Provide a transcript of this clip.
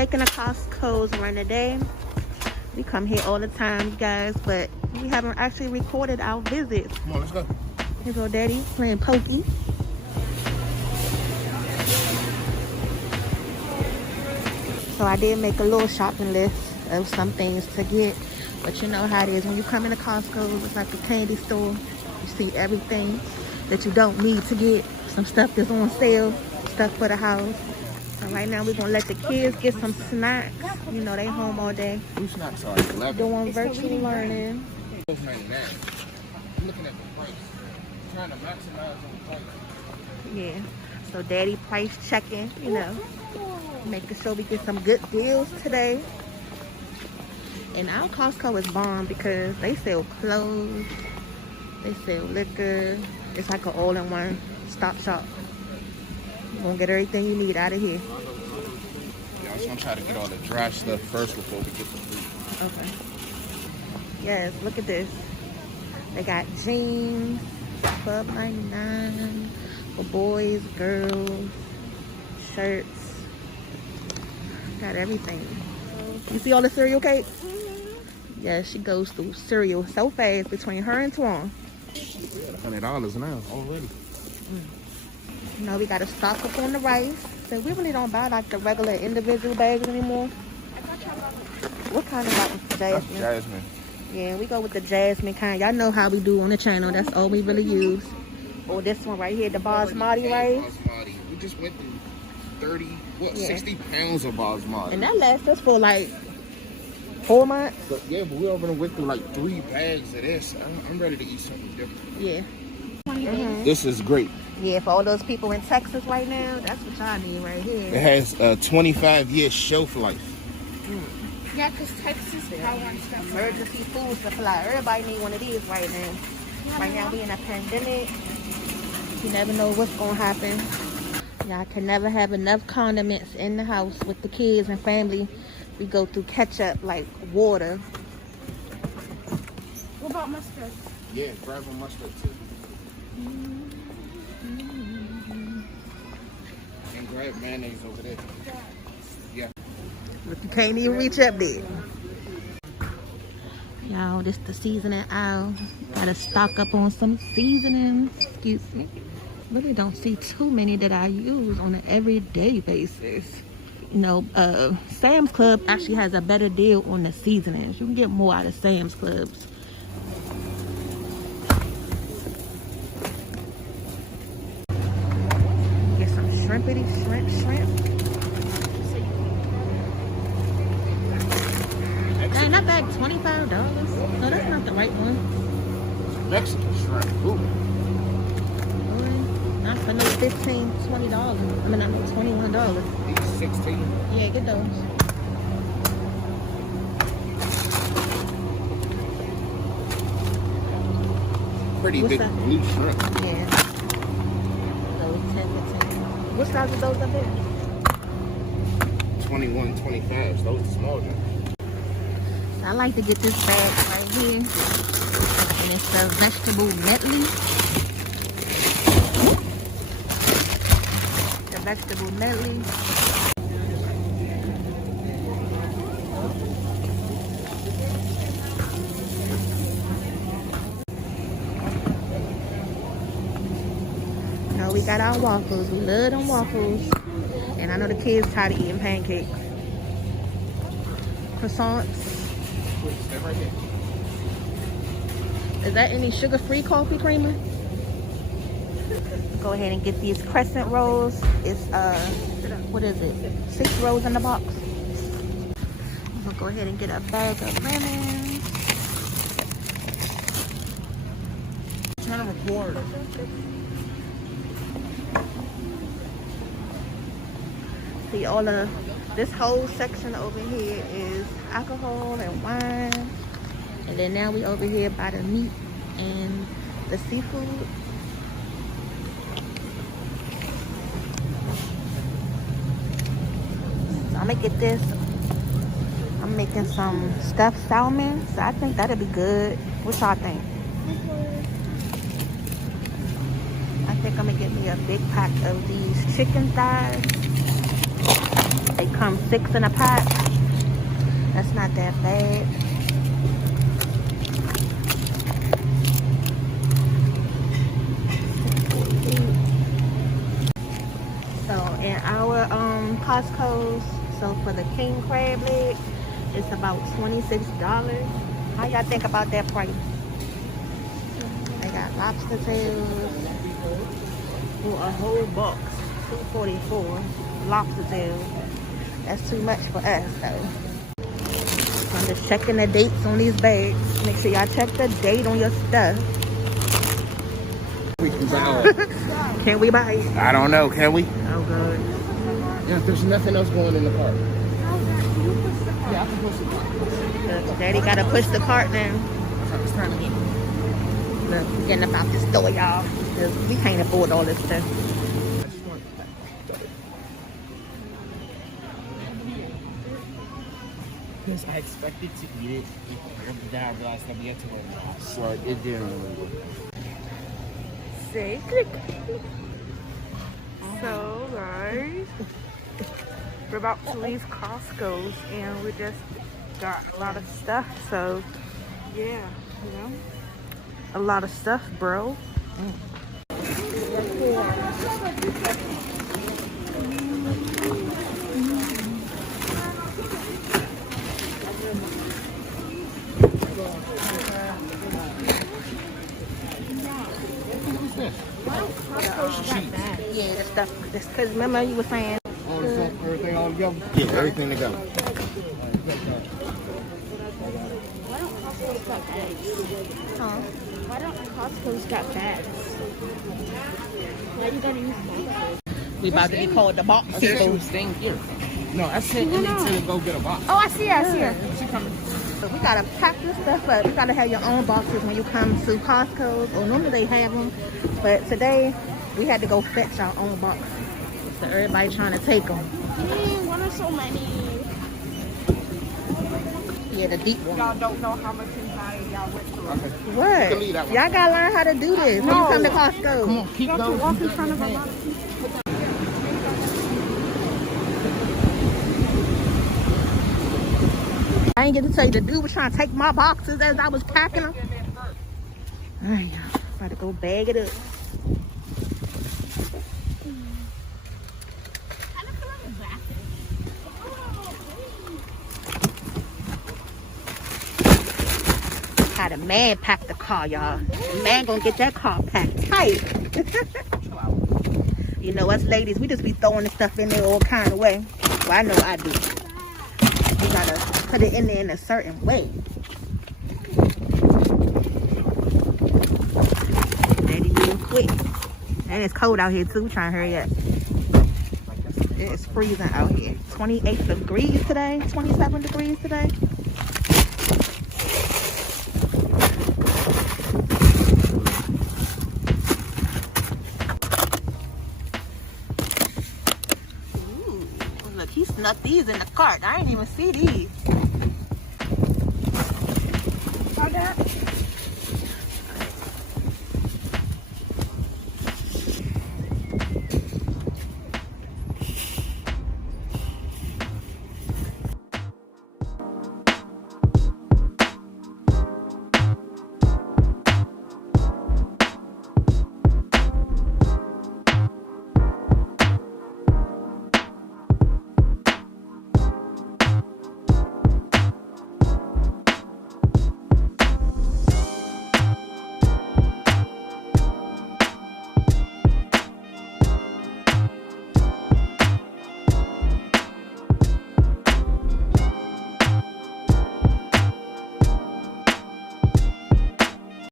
making a Costco's run today. We come here all the time, you guys, but we haven't actually recorded our visits. Come on, let's go. Here's old daddy playing pokey. So I did make a little shopping list of some things to get. But you know how it is. When you come into Costco, it's like a candy store. You see everything that you don't need to get. Some stuff that's on sale, stuff for the house. So right now we're gonna let the kids get some snacks. You know, they home all day. Food snacks are like 11. Doing virtual learning. I'm looking at the price. Trying to maximize on the price. Yeah. So daddy price checking, you know. Making sure we get some good deals today. And our Costco is bomb because they sell clothes, they sell liquor. It's like an all-in-one stop shop. You're gonna get everything you need out of here. Yeah, I just gonna try to get all the dry stuff first before we get the food. Okay. Yes, look at this. They got jeans, $12.99 for boys, girls, shirts. Got everything. You see all the cereal cakes? Yeah, she goes through cereal so fast between her and Twan. $100 now already. You know, we got to stock up on the rice. So we really don't buy like the regular individual bags anymore. What kind of rice? Jasmine? Jasmine. Yeah, we go with the jasmine kind. Y'all know how we do on the channel. That's all we really use. Oh, this one right here, the basmati rice. Basmati. We just went through 60 pounds of basmati. And that lasts us for like 4 months. But yeah, but we already went through like 3 bags of this. I'm ready to eat something different. Yeah. This is great. Yeah, for all those people in Texas right now, that's what y'all need right here. It has a 25-year shelf life. Yeah, because Texas power and stuff. Emergency food supply. Everybody need one of these right now. Right now we in a pandemic. You never know what's gonna happen. Y'all can never have enough condiments in the house with the kids and family. We go through ketchup like water. What about mustard? Yeah, grab a mustard too. And grab mayonnaise over there. Yeah. If you can't even reach up there. Y'all, this the seasoning aisle. Gotta stock up on some seasonings. Excuse me. Really don't see too many that I use on an everyday basis. You know, Sam's Club actually has a better deal on the seasonings. You can get more out of Sam's Clubs. Get some shrimpity shrimp. Dang, that bag $25. No, that's not the right one. Mexican shrimp. Ooh. Not for no $15, $20. I mean, I know $21. These 16. Yeah, get those. Pretty What's big that? blue shrimp. Yeah. Those 10 for 10. What size are those up there? 21, 25. Those are small ones. I like to get this bag right here. And it's the vegetable medley. The vegetable medley. Now we got our waffles. We love them waffles. And I know the kids tired of eating pancakes. Croissants. Right here. Is that any sugar-free coffee creamer? Go ahead and get these crescent rolls. It's what is it? 6 rolls in the box. We'll go ahead and get a bag of lemons. Trying to record. See, all of this whole section over here is alcohol and wine. And then now we over here by the meat and the seafood. So I'm gonna get this. I'm making some stuffed salmon. So I think that'll be good. What y'all think? I think I'm gonna get me a big pack of these chicken thighs. They come 6 in a pack. That's not that bad. So in our Costco's, so for the king crab leg, it's about $26. How y'all think about that price? They got lobster tails. For a whole box, $2.44. Lobster tails. That's too much for us though. So I'm just checking the dates on these bags. Make sure y'all check the date on your stuff. We can buy it. Can we buy it? I don't know. Can we? Oh good. Yeah, there's nothing else going in the cart. Yeah, I can push it. Daddy gotta push the cart now. I was trying to eat. Look, we're getting about this store, y'all. Cause we can't afford all this stuff. Because I expected to eat it, and then I realized that we had to wear masks, so it didn't really work. So guys, we're about to leave Costco's and we just got a lot of stuff. So yeah, you know, a lot of stuff, bro. Yeah, the stuff. That's because remember you were saying. Everything all together? Yeah, everything together. Why don't Costco's got bags? Huh? Why don't Costco's got bags? Why are you gonna use Costco? We about to be called the box I said she people. was staying here. No, I said you need to go get a box. Oh, I see her. I see her. She coming. So we gotta pack this stuff up. You gotta have your own boxes when you come to Costco's. Or normally they have them, but today we had to go fetch our own boxes. So everybody trying to take them. What are so many? Yeah, the deep one. Y'all don't know how much inside y'all went through. Okay. What? can leave that one. Y'all gotta learn how to do this when you come to Costco. Come on, keep Don't going. you walk in front of a lot of people? I ain't get to tell you, the dude was trying to take my boxes as I was packing them. Alright, y'all. About to go bag it up. How the man pack the car, y'all. The man gonna get that car packed tight. You know, us ladies, we just be throwing the stuff in there all kind of way. Well, I know I do. You gotta put it in there in a certain way. Daddy real quick. And it's cold out here too. Trying to hurry up. It's freezing out here. 28 degrees today. 27 degrees today. Ooh, look, he snuck these in the cart. I didn't even see these.